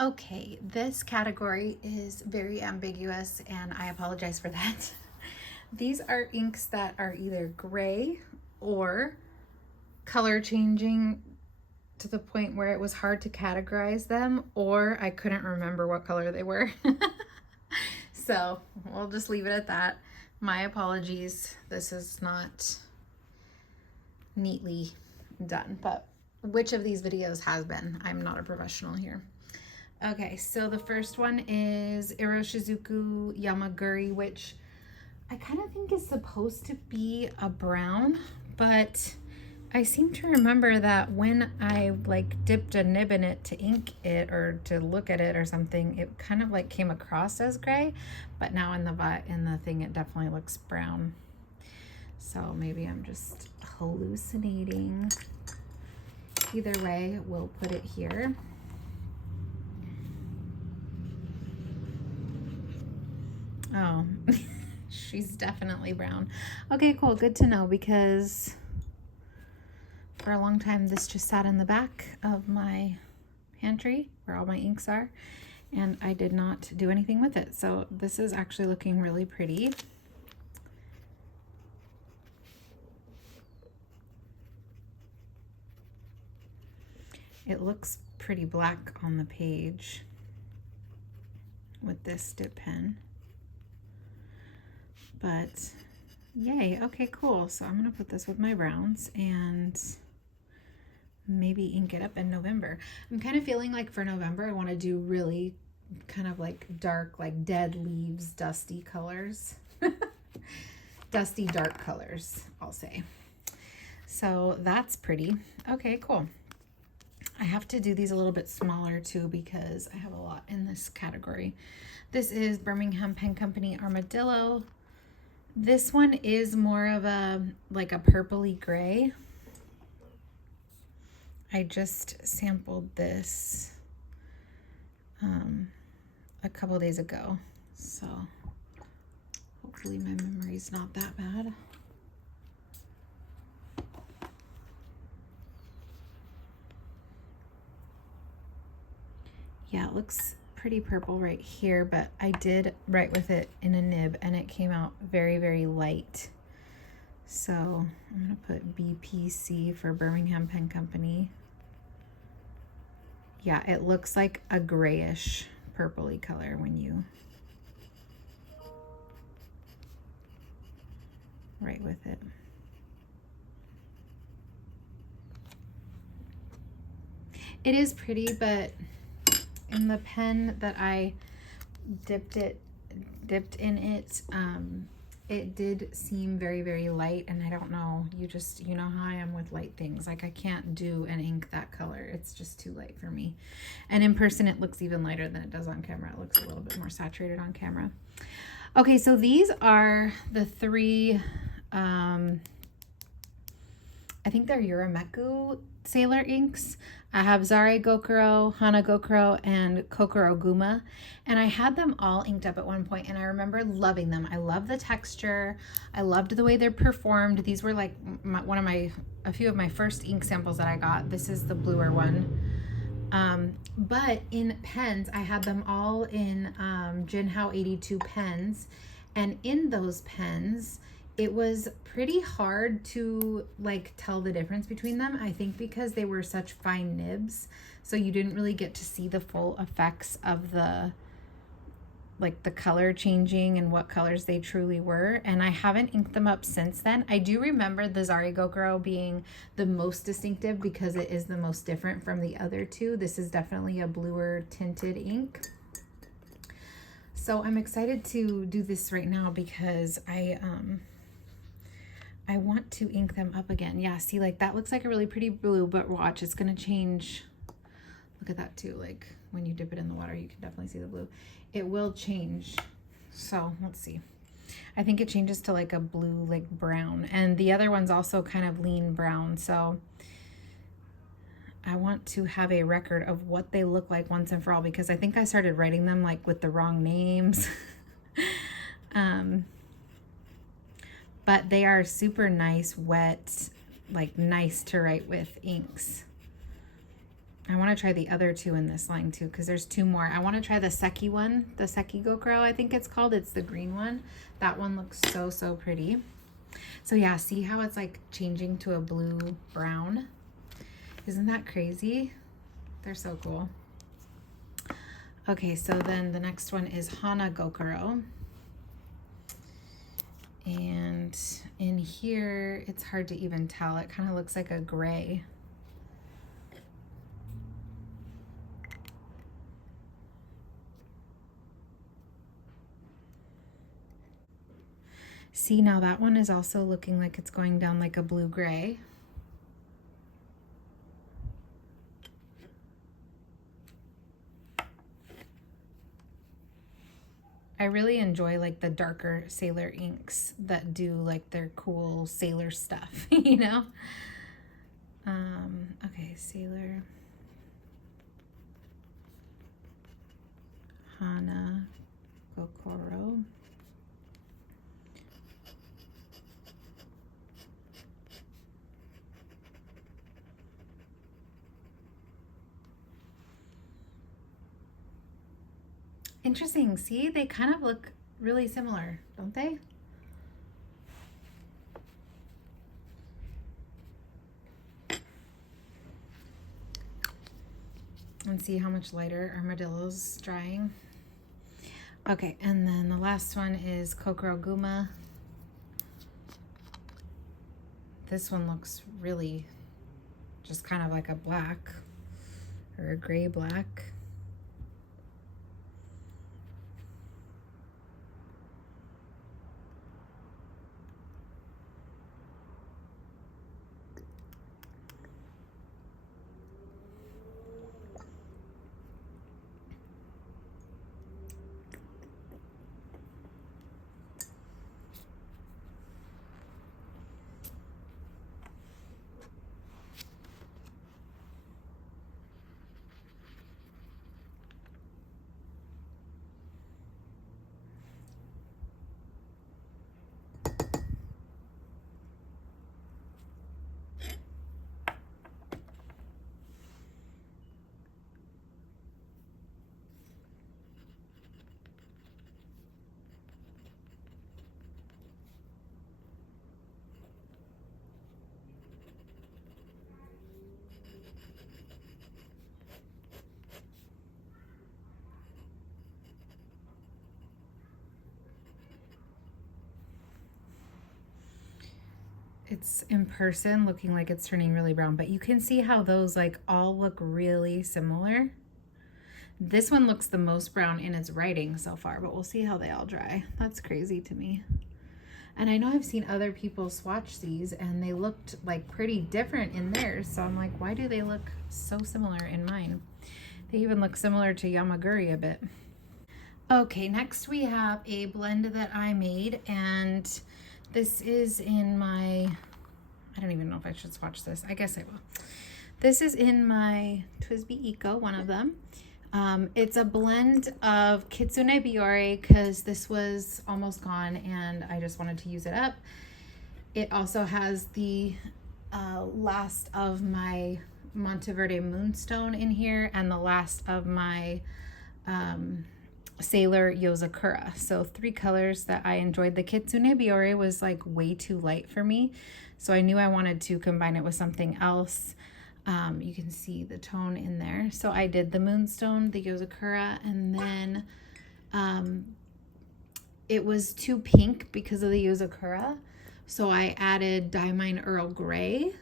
Okay, this category is very ambiguous and I apologize for that. These are inks that are either gray or color changing to the point where it was hard to categorize them, or I couldn't remember what color they were. So we'll just leave it at that. My apologies. This is not neatly done, but which of these videos has been? I'm not a professional here. Okay, so the first one is Iroshizuku Yamaguri, which I kind of think is supposed to be a brown, but I seem to remember that when I like dipped a nib in it to ink it or to look at it or something, it kind of like came across as gray, but now in the thing it definitely looks brown. So maybe I'm just hallucinating. Either way, we'll put it here. Oh, she's definitely brown. Okay, cool. Good to know, because for a long time this just sat in the back of my pantry where all my inks are, and I did not do anything with it. So this is actually looking really pretty. It looks pretty black on the page with this dip pen, but yay. Okay, cool. So I'm gonna put this with my browns and maybe ink it up in November. I'm kind of feeling like for November I want to do really kind of like dark, like dead leaves, dusty colors. Dusty dark colors, I'll say. So that's pretty. Okay, cool. I have to do these a little bit smaller too because I have a lot in this category. This is Birmingham Pen Company Armadillo. This one is more of a like a purpley gray. I just sampled this a couple days ago, so hopefully my memory's not that bad. Yeah, it looks pretty purple right here, but I did write with it in a nib and it came out very, very light. So I'm gonna put BPC for Birmingham Pen Company. Yeah, it looks like a grayish purpley color when you write with it. It is pretty, but in the pen that I dipped in it, it did seem very, very light, and I don't know, you know how I am with light things. Like I can't do an ink that color. It's just too light for me. And in person it looks even lighter than it does on camera. It looks a little bit more saturated on camera. Okay, so these are the three, I think they're Urameku Sailor inks. I have Zare Gokuro, Hana Gokuro, and Kokoro Guma. And I had them all inked up at one point, and I remember loving them. I love the texture. I loved the way they're performed. These were like a few of my first ink samples that I got. This is the bluer one. But in pens, I had them all in Jinhao 82 pens. And in those pens, it was pretty hard to like tell the difference between them. I think because they were such fine nibs, so you didn't really get to see the full effects of the color changing and what colors they truly were. And I haven't inked them up since then. I do remember the Zare Gokuro being the most distinctive because it is the most different from the other two. This is definitely a bluer tinted ink. So I'm excited to do this right now because I want to ink them up again. Yeah, see, like that looks like a really pretty blue, but watch, it's gonna change. Look at that too, like when you dip it in the water, you can definitely see the blue. It will change. So let's see. I think it changes to like a blue, like brown. And the other one's also kind of lean brown. So I want to have a record of what they look like once and for all, because I think I started writing them like with the wrong names. But they are super nice, wet, like nice to write with inks. I want to try the other two in this line too, because there's two more. I want to try the Seki one, the Seki Gokuro, I think it's called. It's the green one. That one looks so, so pretty. So yeah, see how it's like changing to a blue brown? Isn't that crazy? They're so cool. Okay, so then the next one is Hana Gokuro. And in here, it's hard to even tell. It kind of looks like a gray. See, now that one is also looking like it's going down like a blue-gray. I really enjoy like the darker Sailor inks that do like their cool Sailor stuff, you know? Okay, Sailor Hana Gokuro. Interesting. See, they kind of look really similar, don't they? And see how much lighter Armadillo's drying. Okay, and then the last one is Kokoro Guma. This one looks really just kind of like a black or a gray black. It's in person looking like it's turning really brown, but you can see how those like all look really similar. This one looks the most brown in its writing so far, but we'll see how they all dry. That's crazy to me. And I know I've seen other people swatch these and they looked like pretty different in theirs. So I'm like, why do they look so similar in mine? They even look similar to Yamaguri a bit. Okay, next we have a blend that I made, and this is in my, I don't even know if I should swatch this. I guess I will. This is in my Twisby Eco, one of them. It's a blend of Kitsune Biore because this was almost gone and I just wanted to use it up. It also has the last of my Monteverde Moonstone in here and the last of my Sailor Yozakura. So 3 colors that I enjoyed. The Kitsune Biore was like way too light for me, so I knew I wanted to combine it with something else. You can see the tone in there. So I did the Moonstone, the Yozakura, and then it was too pink because of the Yozakura. So I added Diamine Earl Grey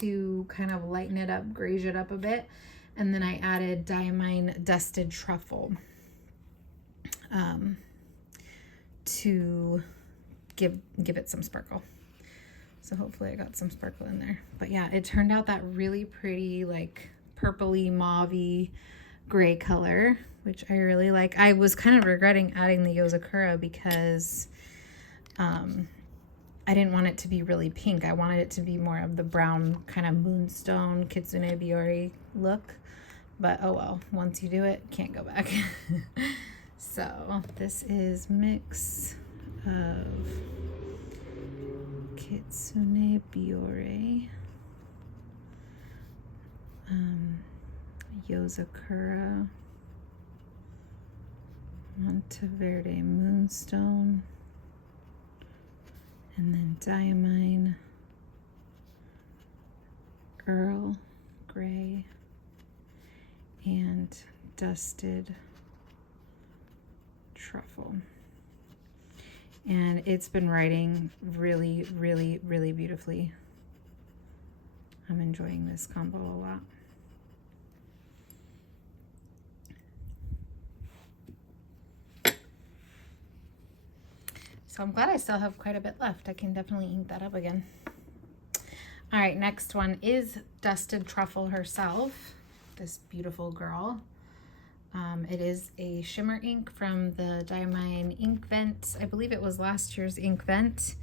to kind of lighten it up, graze it up a bit. And then I added Diamine Dusted Truffle to give it some sparkle. So hopefully I got some sparkle in there. But yeah, it turned out that really pretty, like purpley, mauve-y gray color, which I really like. I was kind of regretting adding the Yozakura because I didn't want it to be really pink. I wanted it to be more of the brown kind of moonstone Kitsune Biore look. But oh well, once you do it, can't go back. So this is mix of Kitsune Biore. Yozakura, Monteverde Moonstone, and then Diamine, Earl Grey, and Dusted Truffle. And it's been writing really, really, really beautifully. I'm enjoying this combo a lot. So I'm glad I still have quite a bit left. I can definitely ink that up again. All right, next one is Dusted Truffle herself, this beautiful girl. It is a shimmer ink from the Diamine Inkvent. I believe it was last year's Inkvent.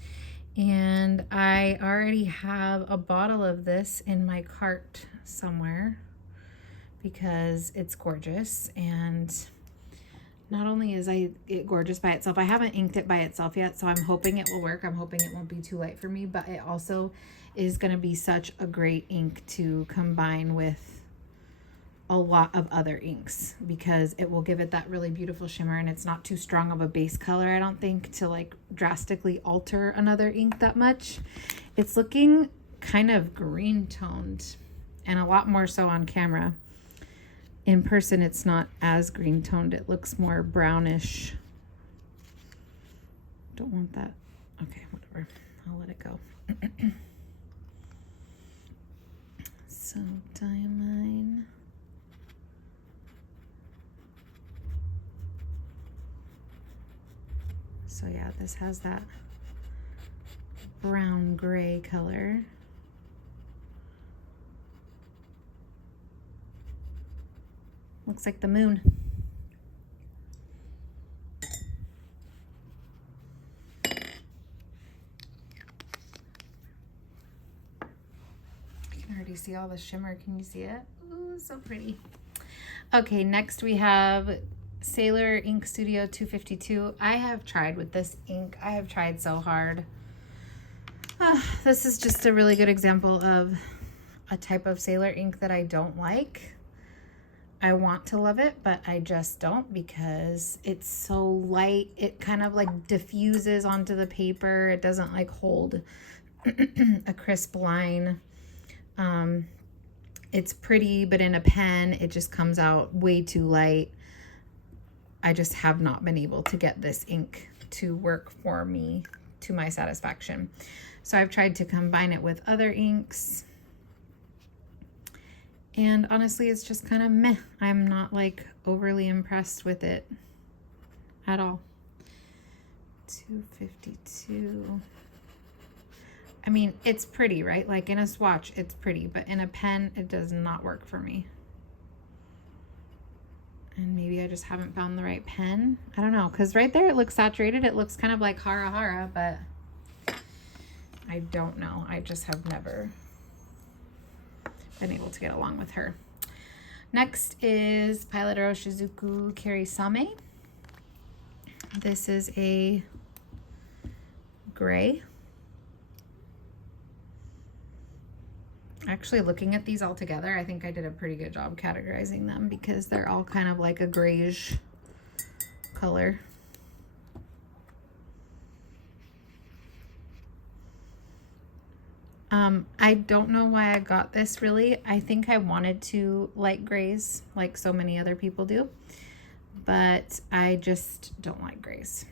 And I already have a bottle of this in my cart somewhere because it's gorgeous. And not only is it gorgeous by itself, I haven't inked it by itself yet, so I'm hoping it will work. I'm hoping it won't be too light for me, but it also is going to be such a great ink to combine with a lot of other inks because it will give it that really beautiful shimmer, and it's not too strong of a base color, I don't think, to like drastically alter another ink that much. It's looking kind of green toned and a lot more so on camera. In person, it's not as green toned. It looks more brownish. Don't want that. Okay, whatever. I'll let it go. So, Diamine. So yeah, this has that brown gray color. Looks like the moon. I can already see all the shimmer. Can you see it? Ooh, so pretty. Okay, next we have Sailor Ink Studio 252. I have tried with this ink. I have tried so hard. This is just a really good example of a type of Sailor ink that I don't like. I want to love it, but I just don't because it's so light. It kind of like diffuses onto the paper. It doesn't like hold a crisp line. It's pretty, but in a pen, it just comes out way too light. I just have not been able to get this ink to work for me to my satisfaction. So I've tried to combine it with other inks. And honestly, it's just kind of meh. I'm not like overly impressed with it at all. 252. I mean, it's pretty, right? Like in a swatch, it's pretty, but in a pen, it does not work for me. And maybe I just haven't found the right pen. I don't know, because right there it looks saturated. It looks kind of like Hara Hara, but I don't know. I just have never been able to get along with her. Next is Pilot Shizuku Kirisame. This is a gray. Actually, looking at these all together, I think I did a pretty good job categorizing them because they're all kind of like a grayish color. I don't know why I got this really. I think I wanted to like grays like so many other people do, but I just don't like grays.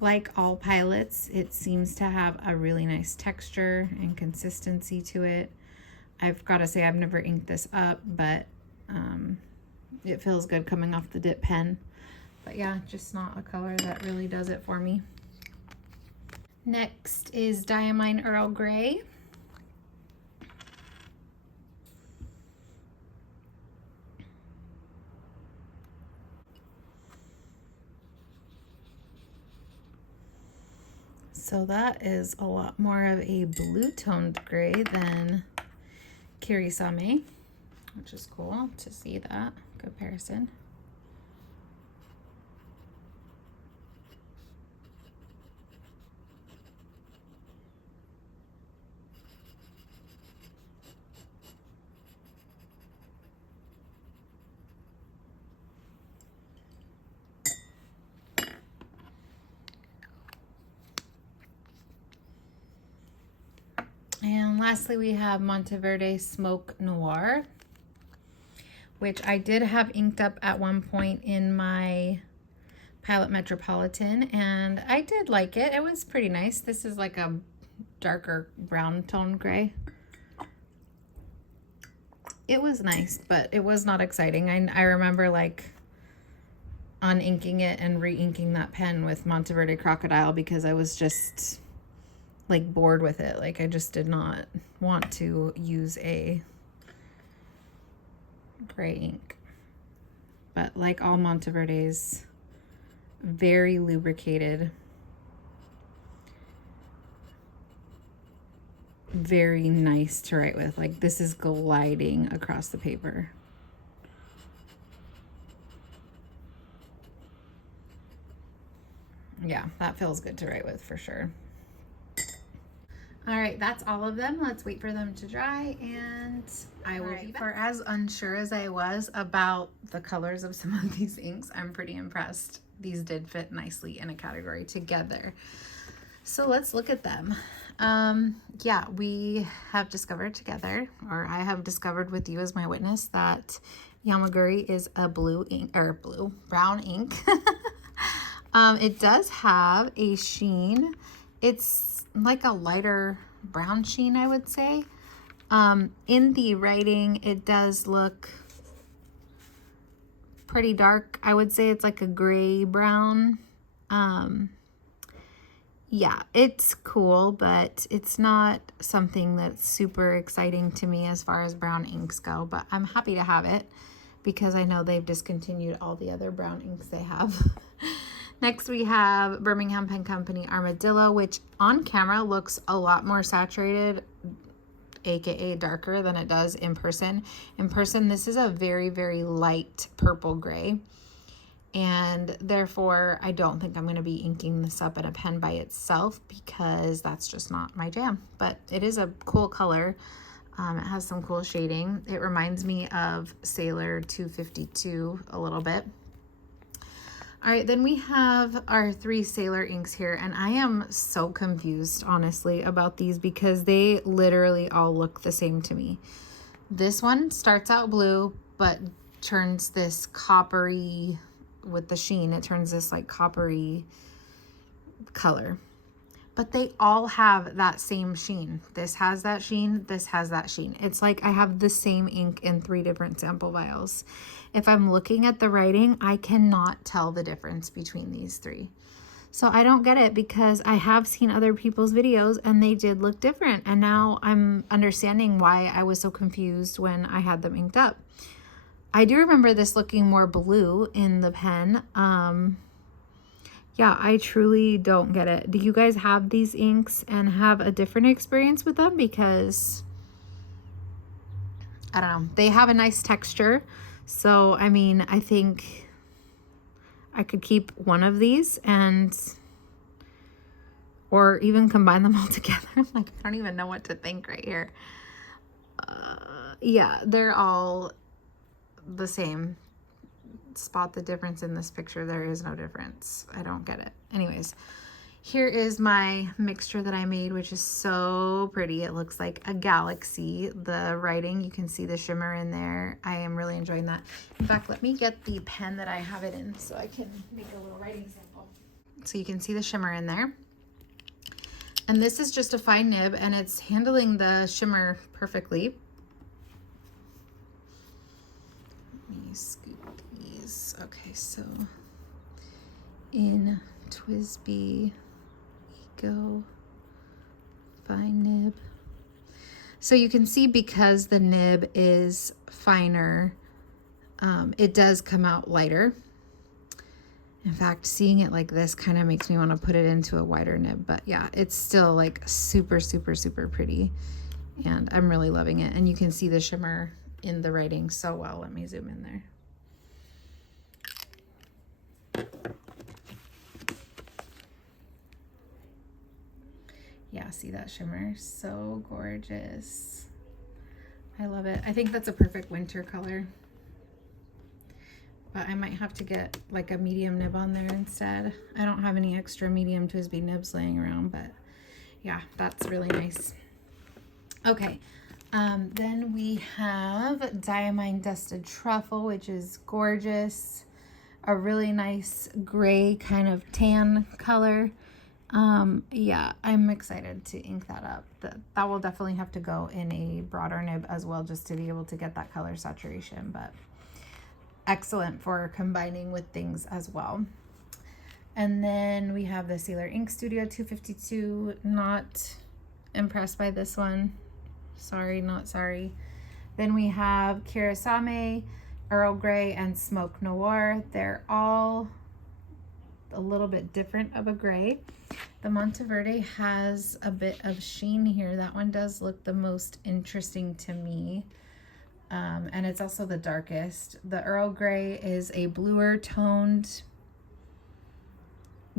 Like all pilots, it seems to have a really nice texture and consistency to it. I've got to say I've never inked this up, but it feels good coming off the dip pen. But yeah, just not a color that really does it for me. Next is Diamine Earl Grey. So that is a lot more of a blue toned gray than Kirisame, which is cool to see that comparison. lastly, we have Monteverde Smoke Noir, which I did have inked up at one point in my Pilot Metropolitan, and I did like it. It was pretty nice. This is like a darker brown tone gray. It was nice, but it was not exciting. I remember like uninking it and re-inking that pen with Monteverde Crocodile because I was just like bored with it. Like I just did not want to use a gray ink. But like all Monteverdes, very lubricated, very nice to write with. Like this is gliding across the paper. Yeah, that feels good to write with for sure. All right, that's all of them. Let's wait for them to dry and I will be back. For as unsure as I was about the colors of some of these inks, I'm pretty impressed. These did fit nicely in a category together. So let's look at them. Yeah, we have discovered together, or I have discovered with you as my witness, that Yamaguri is a blue ink, or brown ink. It does have a sheen. It's like a lighter brown sheen, I would say. In the writing, it does look pretty dark. I would say it's like a gray brown. Yeah, it's cool, but it's not something that's super exciting to me as far as brown inks go, but I'm happy to have it because I know they've discontinued all the other brown inks they have. Next, we have Birmingham Pen Company Armadillo, which on camera looks a lot more saturated, aka darker, than it does in person. In person, this is a very, very light purple gray. And therefore, I don't think I'm going to be inking this up in a pen by itself because that's just not my jam. But it is a cool color. It has some cool shading. It reminds me of Sailor 252 a little bit. All right, then we have our 3 Sailor inks here, and I am so confused, honestly, about these because they literally all look the same to me. This one starts out blue, but turns this coppery, with the sheen, it turns this like coppery color. But they all have that same sheen. This has that sheen, this has that sheen. It's like I have the same ink in 3 different sample vials. If I'm looking at the writing, I cannot tell the difference between these 3. So I don't get it because I have seen other people's videos and they did look different. And now I'm understanding why I was so confused when I had them inked up. I do remember this looking more blue in the pen. Yeah, I truly don't get it. Do you guys have these inks and have a different experience with them? Because, I don't know, they have a nice texture. So, I mean, I think I could keep one of these and, or even combine them all together. Like, I don't even know what to think right here. Yeah, they're all the same. Spot the difference in this picture. There is no difference. I don't get it. Anyways, here is my mixture that I made, which is so pretty. It looks like a galaxy. The writing, you can see the shimmer in there. I am really enjoying that. In fact, let me get the pen that I have it in so I can make a little writing sample. So you can see the shimmer in there. And this is just a fine nib and it's handling the shimmer perfectly. Let me scoop these. Okay, so in TWSBI Eco Fine Nib. So you can see because the nib is finer, it does come out lighter. In fact, seeing it like this kind of makes me want to put it into a wider nib, but yeah, it's still like super, super, super pretty. And I'm really loving it. And you can see the shimmer in the writing so well. Let me zoom in there. Yeah, see that shimmer? So gorgeous. I love it. I think that's a perfect winter color. But I might have to get like a medium nib on there instead. I don't have any extra medium TWSBI nibs laying around, but yeah, that's really nice. Okay, then we have Diamine Dusted Truffle, which is gorgeous. A really nice gray kind of tan color. Yeah, I'm excited to ink that up. That will definitely have to go in a broader nib as well, just to be able to get that color saturation, but excellent for combining with things as well. And then we have the Sailor Ink Studio 252. Not impressed by this one. Sorry, not sorry. Then we have Kirasame, Earl Grey, and Smoke Noir. They're all a little bit different of a gray. The Monteverde has a bit of sheen here. That one does look the most interesting to me. And it's also the darkest. The Earl Grey is a bluer toned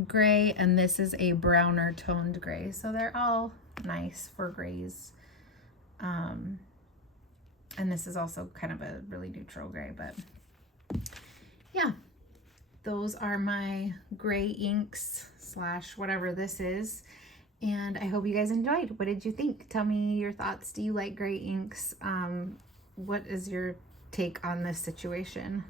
gray, and this is a browner toned gray. So they're all nice for grays. And this is also kind of a really neutral gray, but yeah, those are my gray inks / whatever this is. And I hope you guys enjoyed. What did you think? Tell me your thoughts. Do you like gray inks? What is your take on this situation?